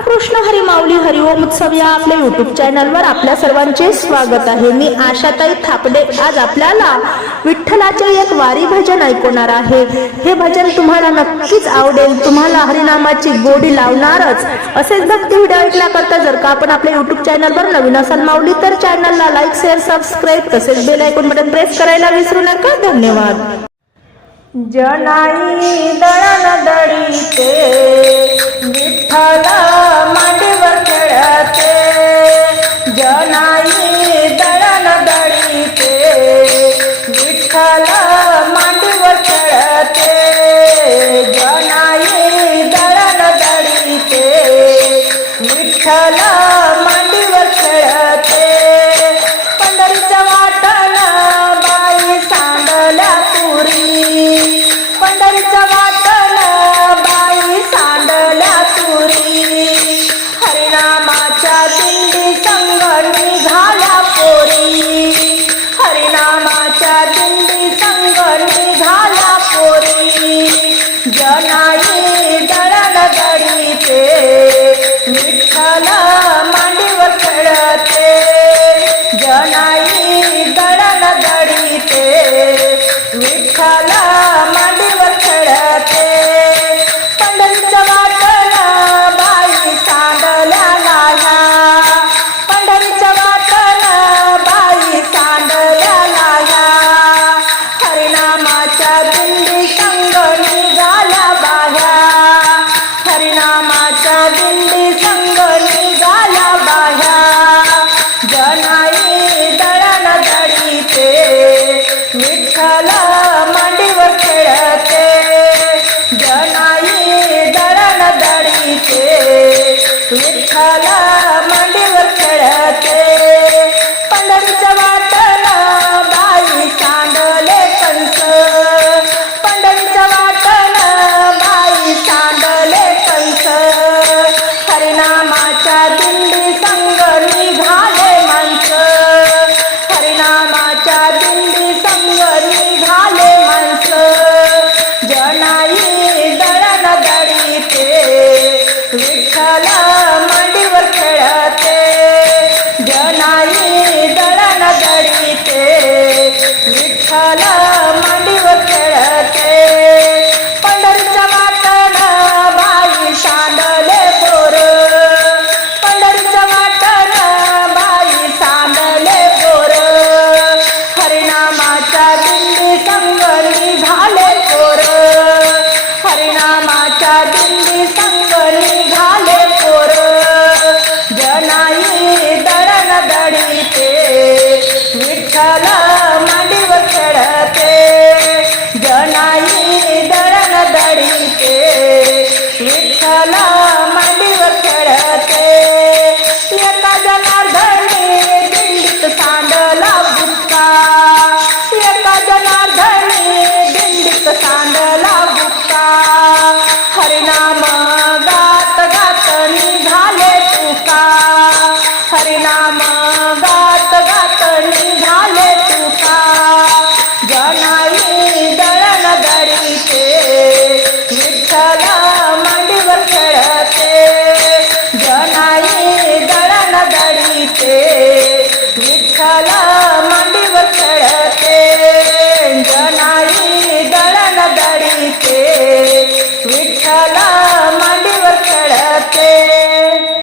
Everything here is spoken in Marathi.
कृष्ण हरी माऊली हरिओम उत्सव या आपल्या युट्यूब चॅनलवर आपल्या सर्वांचे स्वागत आहे. मी आशाताई थापडे. आज आपल्याला विठ्ठलाचे एक वारी भजन ऐकवणार आहे. हे भजन तुम्हाला नक्कीच आवडेल. तुम्हाला हरिनामाची गोडी लावणारच. असेच भक्ती व्हिडिओ ऐकल्याकरता जर का आपण आपल्या युट्यूब चॅनलवर नवीन असाल माऊली तर चॅनलला लाईक शेअर सबस्क्राईब तसेच बेल ऐकून बटन प्रेस करायला विसरू नका. धन्यवाद. जनाई दळण दळीते विठ्ठला खाला मांडीवर चढते जनाई दळण दळीते. विठ्ठला विठ्ठल मांडीवर खेळते. जनाई दडन दळीते. विठ्ठल विठ्ठल विठ्ठल मांडीवर